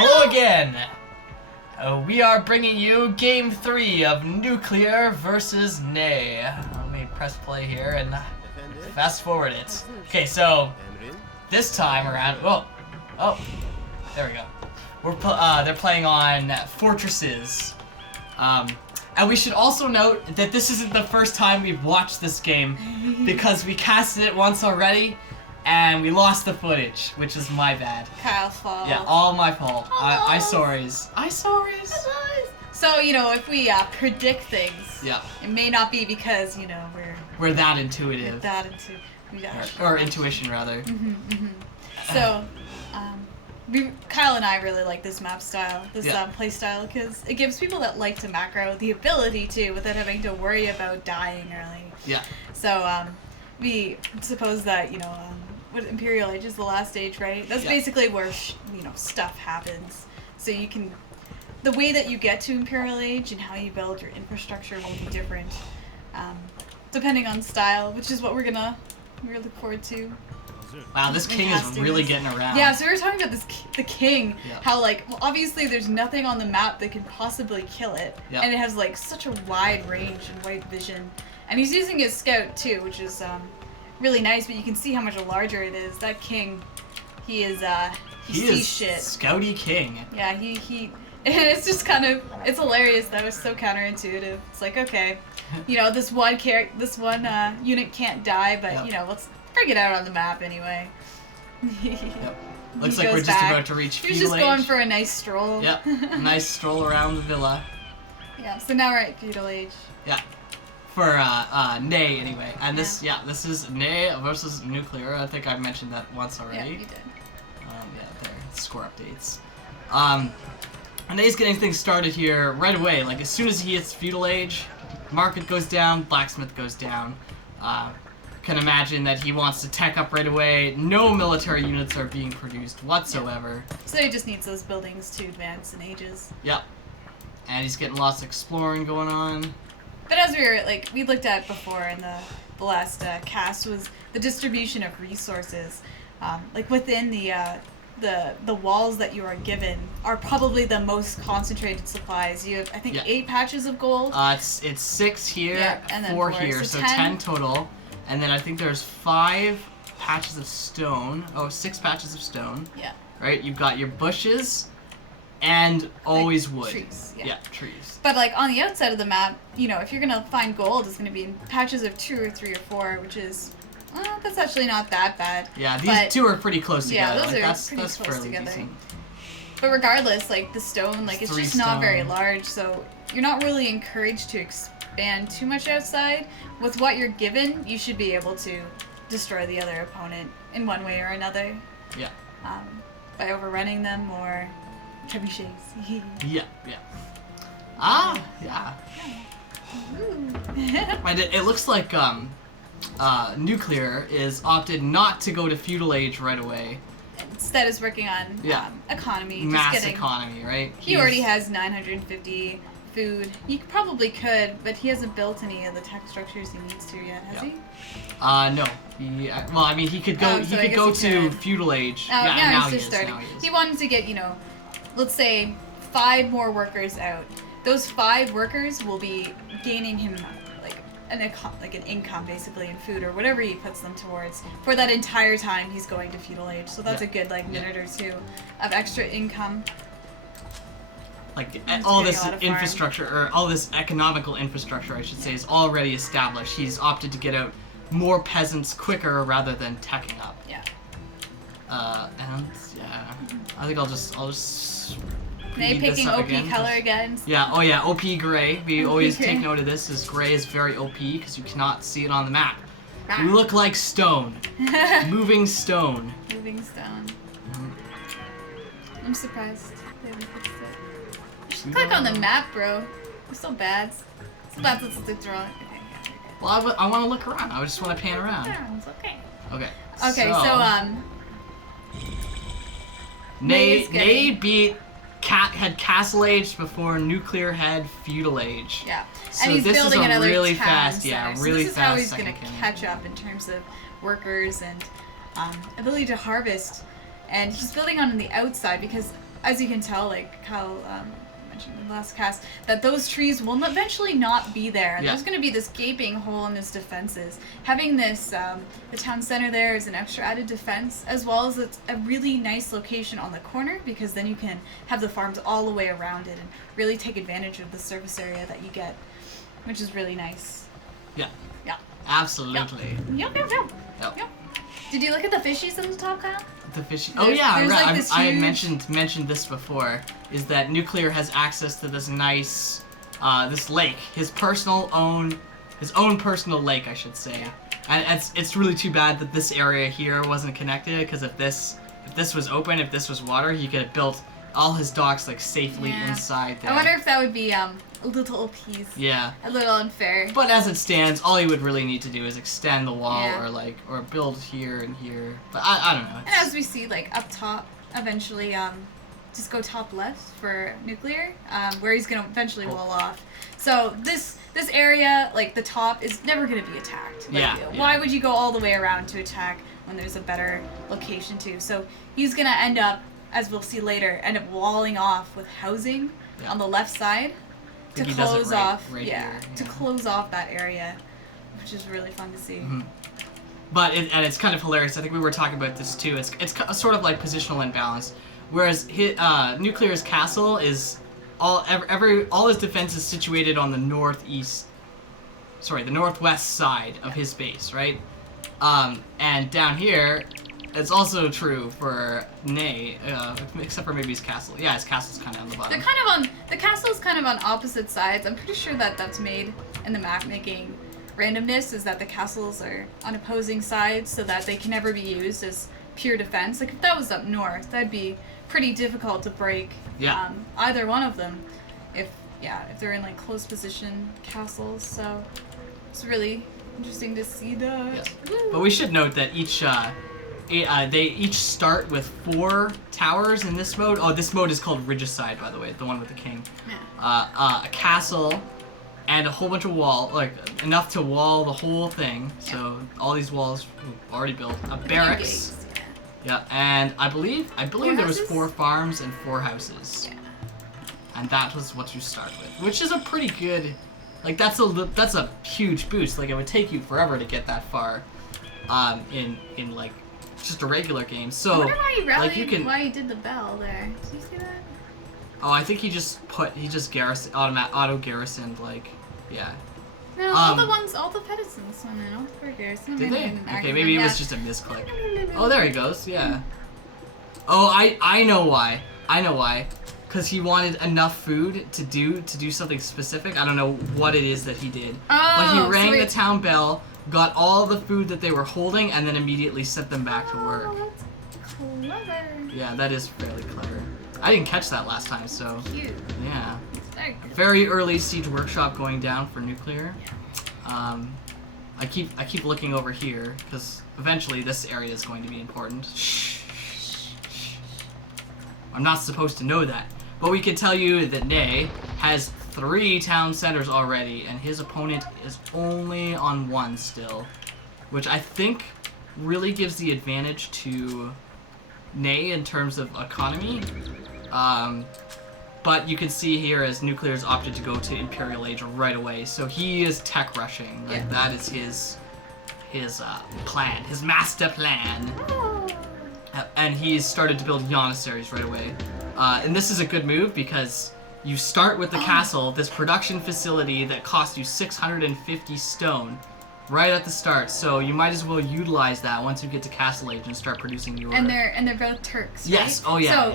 Hello again! We are bringing you Game 3 of NuCL3aR versus NuCL3aR. Let me press play here and fast forward it. Okay, so this time around, oh, there we go. They're playing on fortresses. And we should also note that this isn't the first time we've watched this game because we casted it once already. And we lost the footage, which is my bad. Kyle's fault. Yeah, all my fault. Oh. I sorries. So, you know, if we predict things, yeah, it may not be because, you know, we're that intuitive. Or intuition, rather. So, Kyle and I really like this map style, this play style, because it gives people that like to macro the ability to without having to worry about dying early. Yeah. So, we suppose that, you know, what Imperial Age is the last stage, right? That's basically where, you know, stuff happens. So you can, the way that you get to Imperial Age and how you build your infrastructure will be different, depending on style, which is what we're look forward to. Wow, this king is really getting around. Yeah, so we were talking about the king, how, like, well, obviously there's nothing on the map that can possibly kill it, and it has, like, such a wide range and wide vision. And he's using his scout, too, which is, really nice, but you can see how much larger it is. That king, he sees shit. Scouty king. Yeah, he it's just kind of, it's hilarious though. It's so counterintuitive. It's like, okay, you know, this one unit can't die, but you know, let's bring it out on the map anyway. Looks like we're just about to reach feudal age. He's just going for a nice stroll. Yep, a nice stroll around the villa. Yeah, so now we're at feudal age. Yeah. For NuCL3aR anyway, and this is NuCL3aR versus NuCL3aR. I think I mentioned that once already. Yeah, you did. There, score updates. NuCL3aR's getting things started here right away. Like as soon as he hits feudal age, market goes down, blacksmith goes down. Can imagine that he wants to tech up right away. No military units are being produced whatsoever. Yeah. So he just needs those buildings to advance in ages. Yep. And he's getting lots of exploring going on. But as we looked at before in the last cast, was the distribution of resources. Like within the walls that you are given are probably the most concentrated supplies. You have, I think, 8 patches of gold. It's 6 here, and then 4 here, so 10 total. And then I think there's 5 patches of stone. Oh, 6 patches of stone. Yeah. Right. You've got your bushes. And always wood. Trees, trees. But like on the outside of the map, you know, if you're gonna find gold, it's gonna be in patches of 2 or 3 or 4, which is, that's actually not that bad. Yeah, these 2 are pretty close together. Yeah, those are pretty close together. Decent. But regardless, like the stone, like it's just not very large, so you're not really encouraged to expand too much outside. With what you're given, you should be able to destroy the other opponent in one way or another. Yeah. By overrunning them or trebuchets. Yeah. And it looks like NuCL3aR is opted not to go to feudal age right away. Instead is working on economy. Mass economy, right? He already has 950 food. He probably could, but he hasn't built any of the tech structures he needs to yet, has he? No. Well, I mean, he could go. He could go to feudal age. Oh, now he's just starting. He wanted to get, you know, let's say 5 more workers out. Those 5 workers will be gaining him like an income basically in food or whatever he puts them towards for that entire time he's going to feudal age. So that's a good minute or 2 of extra income. Like all this infrastructure, or all this economical infrastructure, I should say, is already established. He's opted to get out more peasants quicker rather than teching up. Yeah. I think I'll just. Maybe picking OP color again. Yeah. Oh yeah. OP gray. We always take note of this. Is gray is very OP because you cannot see it on the map. We look like stone. Moving stone. Moving stone. I'm surprised they haven't fixed it. You should click on the map, bro. It's so bad. It's bad to draw. Well, I want to look around. I just want to pan around. It's okay. Okay. Okay. So NuCL3aR had Castle Age before NuCL3aR had Feudal Age. Yeah, so and he's this building is a another really town fast, center. So really this is fast. how he's going to catch up in terms of workers and ability to harvest. And he's building on the outside because as you can tell, like Kyle mentioned in the last cast, that those trees will eventually not be there. Yeah. There's going to be this gaping hole in his defenses. Having this, the town center there is an extra added defense, as well as it's a really nice location on the corner, because then you can have the farms all the way around it and really take advantage of the surface area that you get, which is really nice. Yeah. Yeah. Absolutely. Yep. Did you look at the fishies in the top, Kyle? The fishy. Oh yeah, there's right. like this I had huge- mentioned this before. Is that NuCL3aR has access to this nice, this lake, his own personal lake, I should say. And it's really too bad that this area here wasn't connected, because if this was open, if this was water, he could have built all his docks like safely inside there. I wonder if that would be a little appeased. Yeah. A little unfair. But as it stands, all he would really need to do is extend the wall Yeah. or build here and here. But I don't know. And as we see, like up top, eventually, just go top left for NuCL3aR, where he's gonna eventually wall off. So this area, like the top, is never gonna be attacked. Like, why would you go all the way around to attack when there's a better location to? So he's gonna end up, as we'll see later, end up walling off with housing on the left side to close off. To close off that area, which is really fun to see. Mm-hmm. But it's kind of hilarious. I think we were talking about this too. It's sort of like positional imbalance. Whereas NuCL3aR's castle is all his defense is situated on the the northwest side of his base, right? And down here, it's also true for NuCL3aR, except for maybe his castle. Yeah, his castle's kind of on the bottom. The castle's kind of on opposite sides. I'm pretty sure that that's made in the map making randomness, is that the castles are on opposing sides so that they can never be used as pure defense. Like if that was up north, that'd be pretty difficult to break either one of them if they're in like close position castles. So it's really interesting to see that. Yes. But we should note that they each start with 4 towers in this mode. Oh, this mode is called Regicide, by the way, the one with the king. Yeah. A castle and a whole bunch of wall, like enough to wall the whole thing. So all these walls already built. A barracks. Yeah, and I believe there was 4 farms and 4 houses. Yeah. And that was what you start with, which is a pretty good, like that's a huge boost. Like it would take you forever to get that far, in like just a regular game. So I wonder why he rallied, like you can, why he did the bell there. Did you see that? Oh, I think he just auto garrisoned, like, yeah. No, all the Pedicins went in, all the Fur Garrison. Did they? Okay, maybe it was just a misclick. Oh, there he goes, yeah. Oh, I know why. Because he wanted enough food to do something specific. I don't know what it is that he did. But he rang the town bell, got all the food that they were holding, and then immediately sent them back to work. That's clever. Yeah, that is fairly clever. I didn't catch that last time, so cute. Yeah. Very early siege workshop going down for NuCL3aR. I keep looking over here because eventually this area is going to be important. Shh. I'm not supposed to know that, but we can tell you that NuCL3aR has 3 town centers already, and his opponent is only on 1 still, which I think really gives the advantage to NuCL3aR in terms of economy. But you can see here as NuCL3aR's opted to go to Imperial Age right away, so he is tech rushing. Like that is his plan, his master plan. And he's started to build Janissaries right away. And this is a good move because you start with the castle, this production facility that costs you 650 stone right at the start. So you might as well utilize that once you get to Castle Age and start producing your. And they're both Turks. Right? Yes. Oh yeah.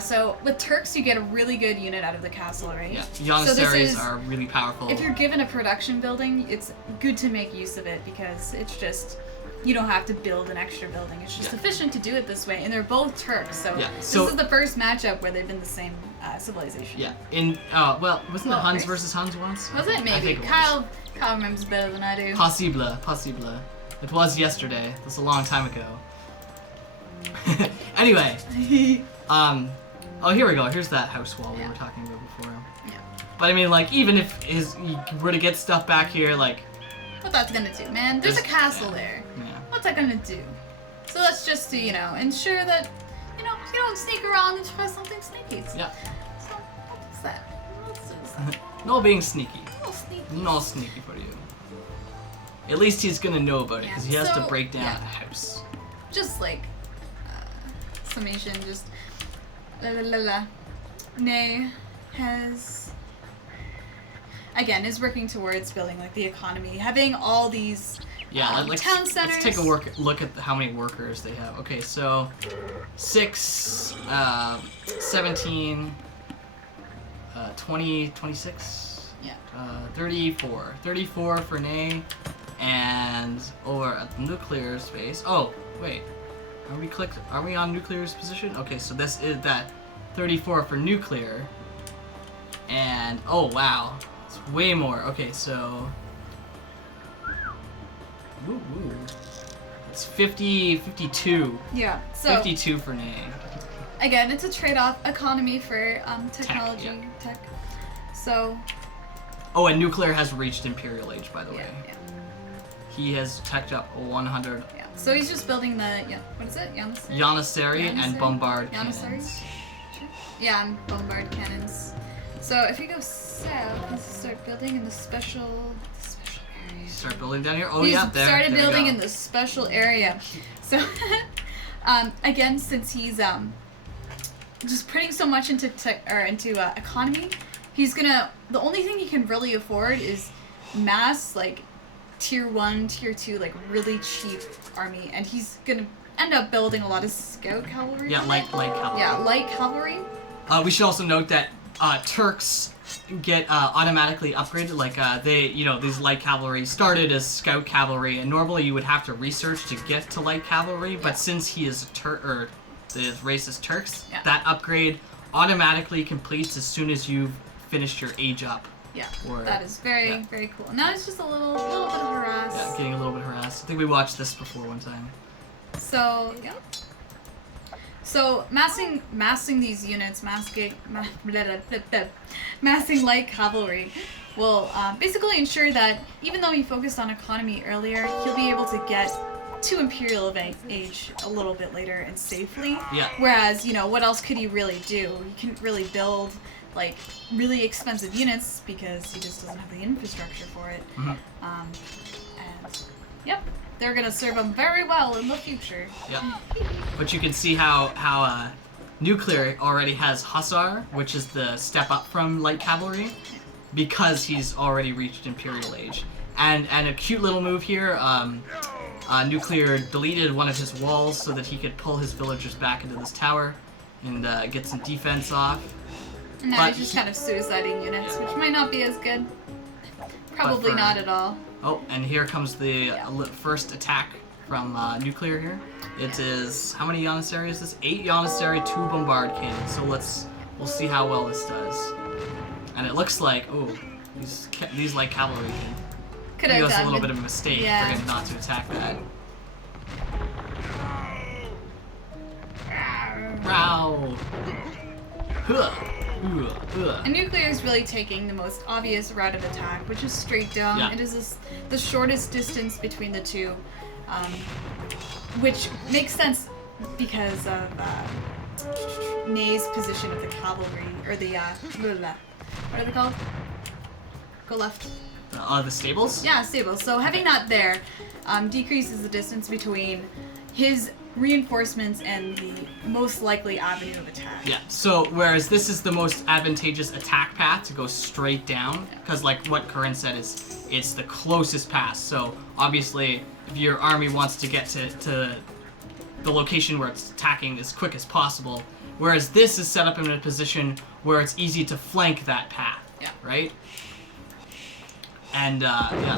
So so with Turks you get a really good unit out of the castle, right? Yeah. Janissaries are really powerful. If you're given a production building, it's good to make use of it because it's just. You don't have to build an extra building. It's just efficient to do it this way, and they're both Turks. So this is the first matchup where they've been the same civilization. Yeah. Well, wasn't it Huns versus Huns once? Was it? Maybe. I think it Kyle remembers better than I do. Possible. It was yesterday. That's a long time ago. Anyway. Oh, here we go. Here's that house wall we were talking about before. Yeah. But I mean, like, even if he were to get stuff back here, like. What that's gonna do, man? There's a castle there. Yeah. What's that gonna do? So that's just to, ensure that you don't sneak around and try something sneaky. Yeah. So what's that? What's that? No being sneaky. No sneaky. No sneaky for you. At least he's gonna know about it because he has to so, break down yeah. a house. Just like summation, just Nay has again is working towards building like the economy, having all these town centers. Let's take a look at how many workers they have. Okay, so 6, 17, 20, 26, 34. 34 for Nay, and over at the nuclear space. Oh, wait. Are we on nuclear's position? Okay, so this is that 34 for nuclear. And oh wow. It's way more. Okay, so it's 52. Yeah. So 52 for Nay. Again, it's a trade-off economy for technology tech. So. Oh, and nuclear has reached Imperial Age, by the way. Yeah. He has teched up 100. Yeah. So he's just building the what is it? Janissary and bombard Janissary? cannons. Sure. Yeah, and bombard cannons. So if we go south, let's start building in the special area. Start building down here. Oh He's yeah, there. Started there building in the special area. So again, since he's just putting so much into economy, he's gonna. The only thing he can really afford is mass like tier 1, tier 2, like really cheap army, and he's gonna end up building a lot of scout cavalry. Yeah, light cavalry. Yeah, light cavalry. We should also note that Turks get automatically upgraded. Like these light cavalry started as scout cavalry, and normally you would have to research to get to light cavalry. But since he is the race is Turks, that upgrade automatically completes as soon as you've finished your age up. Yeah, that is very cool. Now it's just a little bit of harass. Yeah, getting a little bit harassed. I think we watched this before one time. So yeah. So massing these units, massing light cavalry, will basically ensure that even though he focused on economy earlier, he'll be able to get to Imperial Age a little bit later and safely. Yeah. Whereas what else could he really do? He couldn't really build like really expensive units because he just doesn't have the infrastructure for it. Mm-hmm. And yep, they're gonna serve him very well in the future. Yep. But you can see how nuclear already has Hussar, which is the step up from light cavalry, because he's already reached Imperial Age. And a cute little move here. Nuclear deleted one of his walls so that he could pull his villagers back into this tower and get some defense off. And now he's just kind of suiciding units, which might not be as good. Probably not at all. Oh, and here comes the first attack from nuclear here. It is, how many Janissary is this? 8 Janissary, 2 bombard cannons. So we'll see how well this does. And it looks like, these light cavalry could have done a little bit of a mistake for him not to attack that. Row. And nuclear is really taking the most obvious route of attack, which is straight down. Yeah. It is the shortest distance between the two, which makes sense because of Nay's position of the cavalry, or the what are they called? Go left. The stables? Yeah, stables. So having that there decreases the distance between his reinforcements and the most likely avenue of attack. Yeah, so whereas this is the most advantageous attack path to go straight down, because like what Corinne said, is it's the closest pass. So obviously if your army wants to get to the location where it's attacking as quick as possible, whereas this is set up in a position where it's easy to flank that path. Yeah. Right? And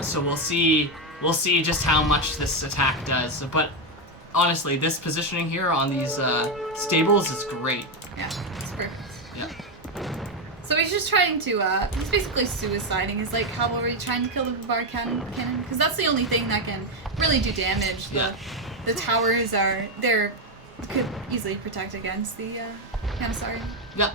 so we'll see just how much this attack does. But honestly, this positioning here on these stables is great. Yeah, it's perfect. Yeah. So he's just trying to, he's basically suiciding his light cavalry, trying to kill the bombard cannon, because that's the only thing that can really do damage. The towers could easily protect against the Janissary. Yep.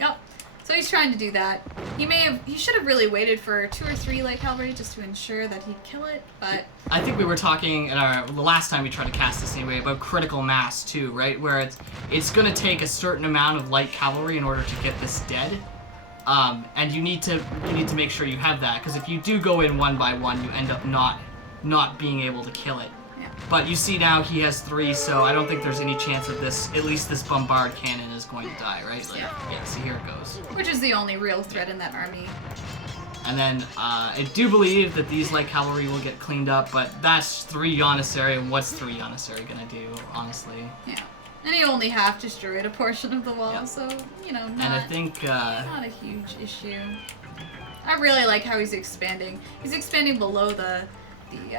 Yep. So he's trying to do that. He should have really waited for 2 or 3 light cavalry just to ensure that he'd kill it, but... I think we were talking in the last time we tried to cast this anyway about critical mass too, right? Where it's going to take a certain amount of light cavalry in order to get this dead. And you need to make sure you have that, because if you do go in one by one, you end up not being able to kill it. Yeah. But you see now he has 3, so I don't think there's any chance of this, at least this bombard cannon is going to die, right? Like, yeah, see, here it goes. Which is the only real threat in that army. And then, I do believe that these light cavalry will get cleaned up, but that's 3 Janissary, and what's 3 Janissary gonna do, honestly? Yeah. And he only half destroyed a portion of the wall, so, you know, not, and I think, not a huge issue. I really like how he's expanding. He's expanding below the thing,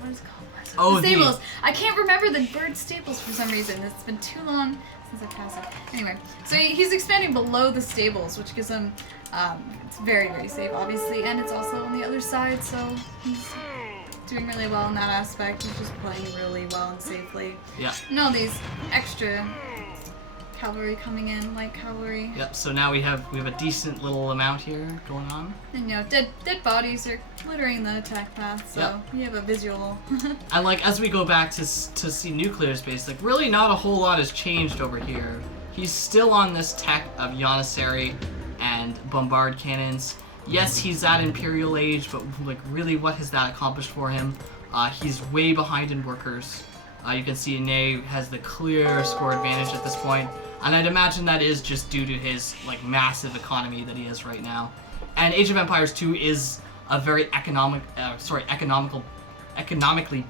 what is it called? Oh, the stables. I can't remember the bird stables for some reason. It's been too long since I passed it. Anyway, so he's expanding below the stables, which gives him, it's very, very safe, obviously, and it's also on the other side, so he's doing really well in that aspect. He's just playing really well and safely. Yeah. And all these extra cavalry coming in, light cavalry. Yep, so now we have a decent little amount here going on. And, you know, dead bodies are littering the attack path, so you have a visual. And, like, as we go back to see NuCL3aR's base, like, really not a whole lot has changed over here. He's still on this tech of Janissary and bombard cannons. Yes, he's at Imperial Age, but, like, really what has that accomplished for him? He's way behind in workers. You can see NuCL3aR has the clear score advantage at this point. And I'd imagine that is just due to his, like, massive economy that he has right now. And Age of Empires 2 is a very economically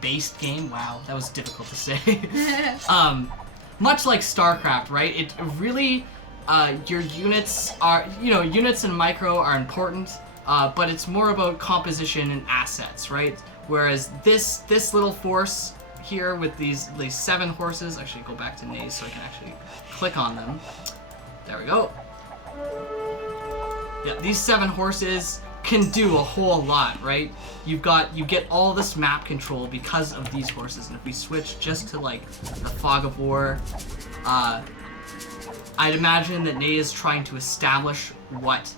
based game. Wow, that was difficult to say. Much like StarCraft, right? It really, your units are, you know, units and micro are important, but it's more about composition and assets, right? Whereas this little force here with these 7 horses, actually go back to NuCL3aR so I can actually click on them. There we go. Yeah, these 7 horses can do a whole lot, right? You get all this map control because of these horses, and if we switch just to, like, the Fog of War, I'd imagine that NuCL3aR is trying to establish what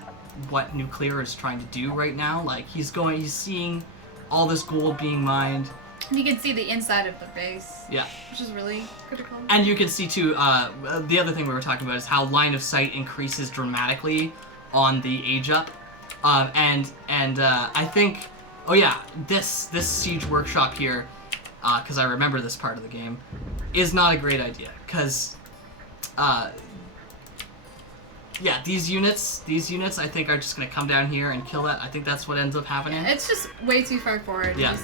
NuCL3aR is trying to do right now. Like, he's seeing all this gold being mined. And you can see the inside of the base. Yeah. Which is really critical. And you can see too, the other thing we were talking about is how line of sight increases dramatically on the age up. And I think, oh yeah, this siege workshop here, because I remember this part of the game, is not a great idea. Because, yeah, these units I think are just going to come down here and kill that. I think that's what ends up happening. Yeah, it's just way too far forward. Yeah.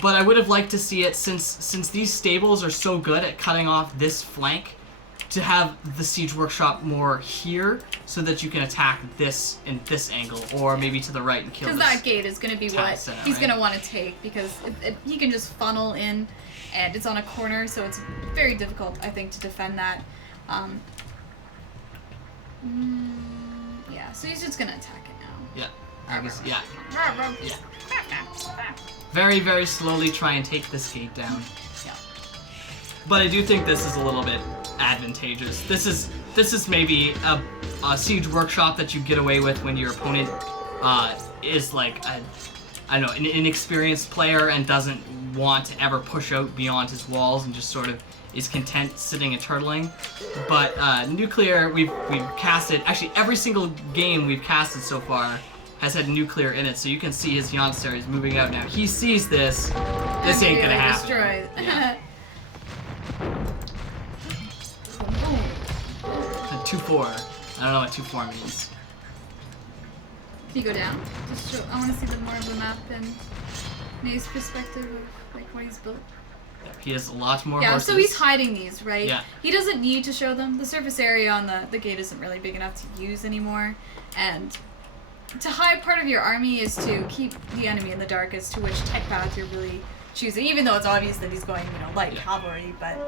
But I would have liked to see it, since these stables are so good at cutting off this flank, to have the siege workshop more here, so that you can attack this in this angle, or maybe to the right and kill this. Because that gate is going to be what center, he's right? going to want to take, because he can just funnel in, and it's on a corner, so it's very difficult, I think, to defend that. Yeah, so he's just going to attack it now. Yeah. Yeah. Very, very slowly try and take this gate down. Yeah. But I do think this is a little bit advantageous. This is maybe a siege workshop that you get away with when your opponent is like I don't know, an inexperienced player and doesn't want to ever push out beyond his walls and just sort of is content sitting and turtling. But NuCL3aR, we've casted, actually every single game we've casted so far has had NuCL3aR in it, so you can see his Janissary is moving out now. He sees this. This ain't gonna happen. Destroy. Yeah. 2-4. I don't know what 2-4 means. Can you go down? Just show, I want to see more of the map and NuCL3aR's perspective of like what he's built. He has a lot more horses. So he's hiding these, right? Yeah. He doesn't need to show them. The surface area on the gate isn't really big enough to use anymore, and to hide part of your army is to keep the enemy in the dark as to which tech path you're really choosing, even though it's obvious that he's going, you know, light cavalry, but...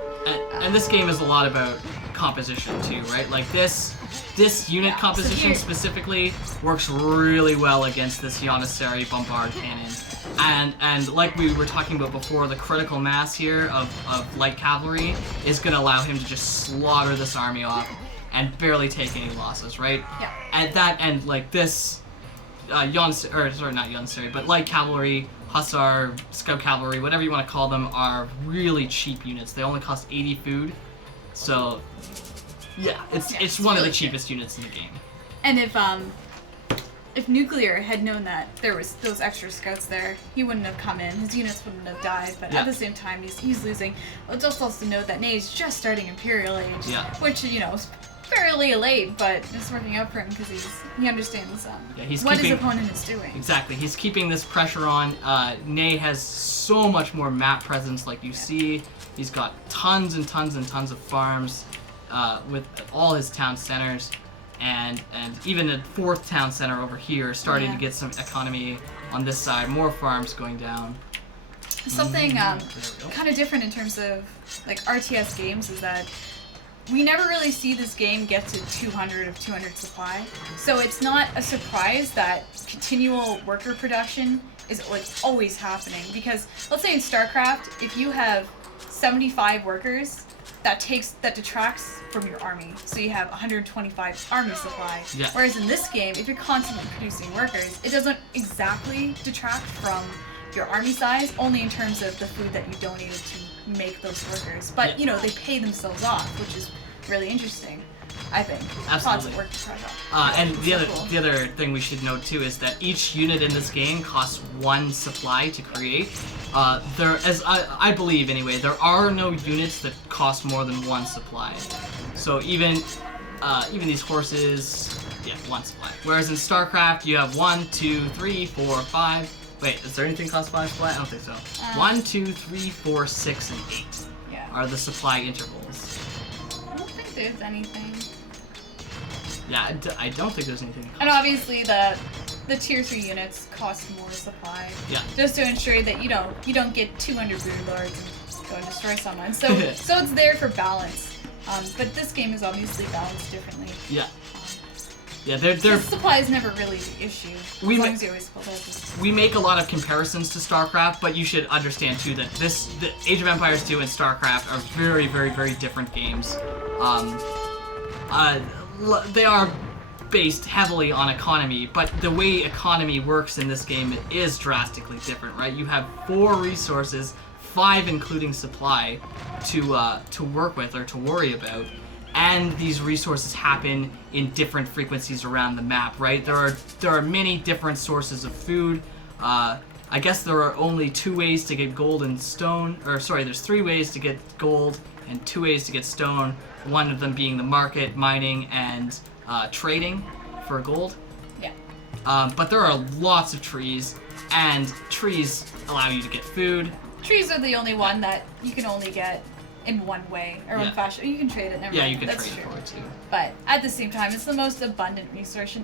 And this game is a lot about composition too, right? Like this unit composition specifically works really well against this Janissary bombard cannon. And like we were talking about before, the critical mass here of light cavalry is going to allow him to just slaughter this army off and barely take any losses, right? Yeah. At that end, like this, not Yansari, but light cavalry, hussar, scout cavalry, whatever you want to call them, are really cheap units. They only cost 80 food, so yeah, it's one of the cheapest units in the game. And if NuCL3aR had known that there was those extra scouts there, he wouldn't have come in. His units wouldn't have died. But at the same time, he's losing. Let's also note that Ney's just starting Imperial Age, which is fairly late, but it's working out for him because he understands what his opponent is doing. Exactly, he's keeping this pressure on. Ney has so much more map presence, like you see. He's got tons and tons and tons of farms with all his town centers. And even a fourth town center over here starting to get some economy on this side. More farms going down. Something kind of different in terms of like RTS games is that we never really see this game get to 200 supply. So it's not a surprise that continual worker production is like always happening. Because let's say in StarCraft, if you have 75 workers, that detracts from your army. So you have 125 army supply. Yeah. Whereas in this game, if you're constantly producing workers, it doesn't exactly detract from your army size, only in terms of the food that you donated to make those workers. But they pay themselves off, which is really interesting, I think. Absolutely. Work to pressure. And the other thing we should note too is that each unit in this game costs 1 supply to create. As I believe anyway, there are no units that cost more than 1 supply. So even these horses, 1 supply. Whereas in StarCraft, you have 1, 2, 3, 4, 5. Wait, is there anything cost 5 supply? I don't think so. 1, 2, 3, 4, 6, and 8 are the supply intervals. I don't think there's anything. Yeah, I don't think there's anything. And obviously the tier 3 units cost more supply. Yeah. Just to ensure that you don't get 200 brood lords and go and destroy someone. So so it's there for balance. But this game is obviously balanced differently. Yeah. Their supply is never really the issue. As long as you always pull that. We make a lot of comparisons to StarCraft, but you should understand too that the Age of Empires 2 and StarCraft are very, very, very different games. They are based heavily on economy, but the way economy works in this game is drastically different, right? You have 4 resources, 5 including supply, to work with or to worry about, and these resources happen in different frequencies around the map, right? There are many different sources of food. I guess there are only 2 ways to get gold and stone, there's 3 ways to get gold and 2 ways to get stone. One of them being the market, mining, and trading for gold. Yeah. But there are lots of trees, and trees allow you to get food. Trees are the only one that you can only get in one way or one fashion. You can trade it. Never mind. You can That's trade true. for it too. But at the same time, it's the most abundant resource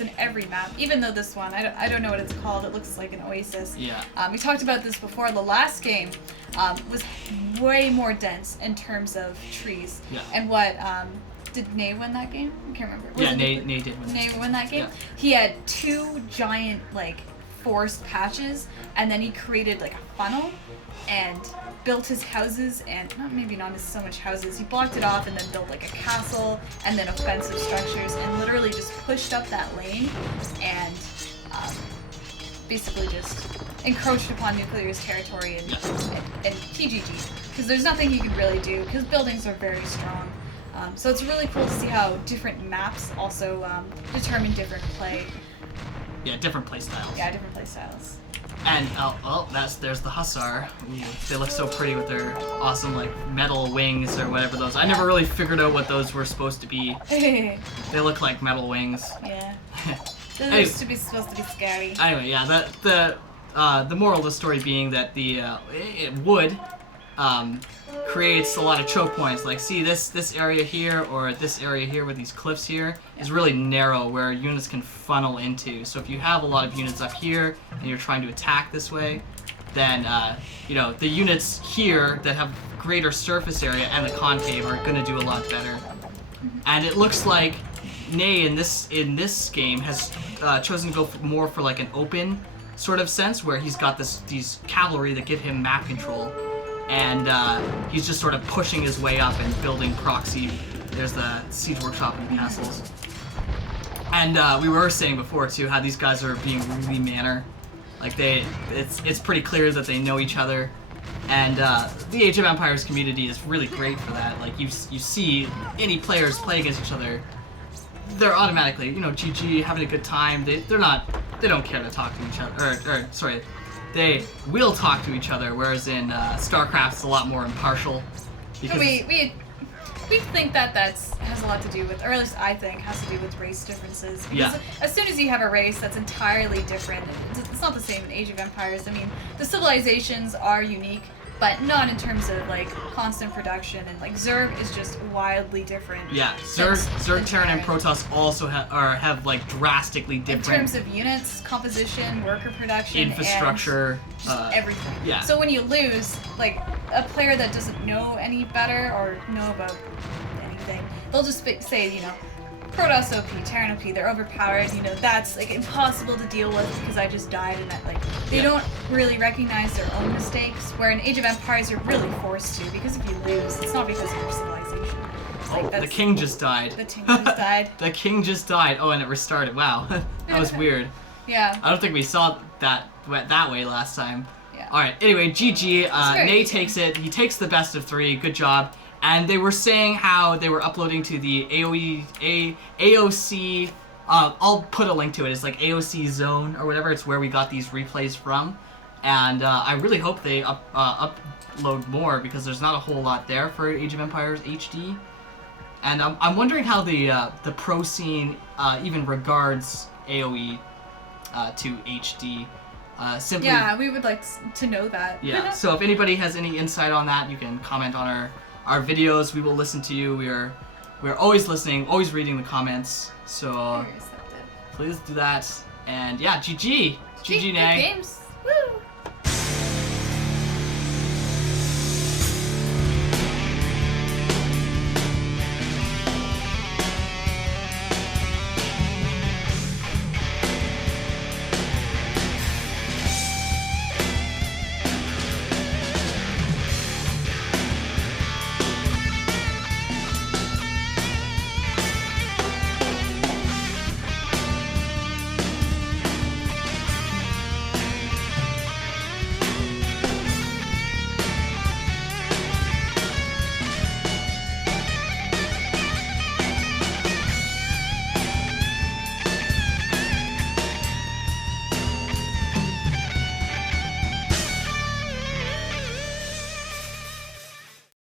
in every map. Even though this one, I don't know what it's called. It looks like an oasis. Yeah. We talked about this before. The last game was way more dense in terms of trees. Yeah. And what did Ney win that game? I can't remember. Ney did win. Ney win that game. Yeah. He had 2 giant forest patches, and then he created a funnel and built his houses, and maybe not so much houses. He blocked it off and then built a castle and then offensive structures, and literally just pushed up that lane and basically just encroached upon NuCL3aR's territory and TGG. Because there's nothing you can really do because buildings are very strong. So it's really cool to see how different maps also determine different play. Yeah, different play styles. Yeah, different play styles. And there's the hussar. Ooh, they look so pretty with their awesome metal wings or whatever those. I never really figured out what those were supposed to be. They look like metal wings. Yeah. Those are supposed to be scary. Anyway, yeah. The moral of the story being that wood creates a lot of choke points. See this area here or this area here with these cliffs here is really narrow where units can funnel into. So if you have a lot of units up here and you're trying to attack this way, then the units here that have greater surface area and the concave are going to do a lot better. And it looks like Ney in this game has chosen to go more for an open sort of sense, where he's got these cavalry that give him map control, and he's just sort of pushing his way up and building proxy. There's the siege workshop and the castles. And we were saying before too how these guys are being really manner. Like it's pretty clear that they know each other, and the Age of Empires community is really great for that. Like you see any players play against each other, they're automatically, you know, GG, having a good time. They don't care to talk to each other, or sorry, they will talk to each other. Whereas in StarCraft, it's a lot more impartial. Because we think that has a lot to do with, or at least I think, has to do with race differences. Because as soon as you have a race that's entirely different, it's not the same in Age of Empires. I mean, the civilizations are unique, but not in terms of like constant production, and like Zerg is just wildly different. Yeah, Zerg, Terran, and Protoss also have like drastically different in terms of units, composition, worker production, infrastructure, and just everything. Yeah. So when you lose, like a player that doesn't know any better or know about anything, they'll just say, you know, Protoss OP, Terran OP, they're overpowered, you know, that's like impossible to deal with because I just died, and that, like, they don't really recognize their own mistakes, where in Age of Empires you're really forced to, because if you lose, it's not because of your civilization. Like, the king just died. The king just died. The king just died. Oh, and it restarted. Wow. That was weird. Yeah. I don't think we saw that way last time. Yeah. Alright, anyway, GG. NuCL3aR takes it. He takes the best of 3. Good job. And they were saying how they were uploading to the AOC, I'll put a link to it, it's like AOC Zone or whatever, it's where we got these replays from. And I really hope they upload more, because there's not a whole lot there for Age of Empires HD. And I'm wondering how the pro scene even regards AOE to HD. Simply, yeah, we would like to know that. Yeah, so if anybody has any insight on that, you can comment on our videos. We will listen to you. We're always listening, always reading the comments. So please do that. And yeah, GG. GG, GG, NuCL3aR. games.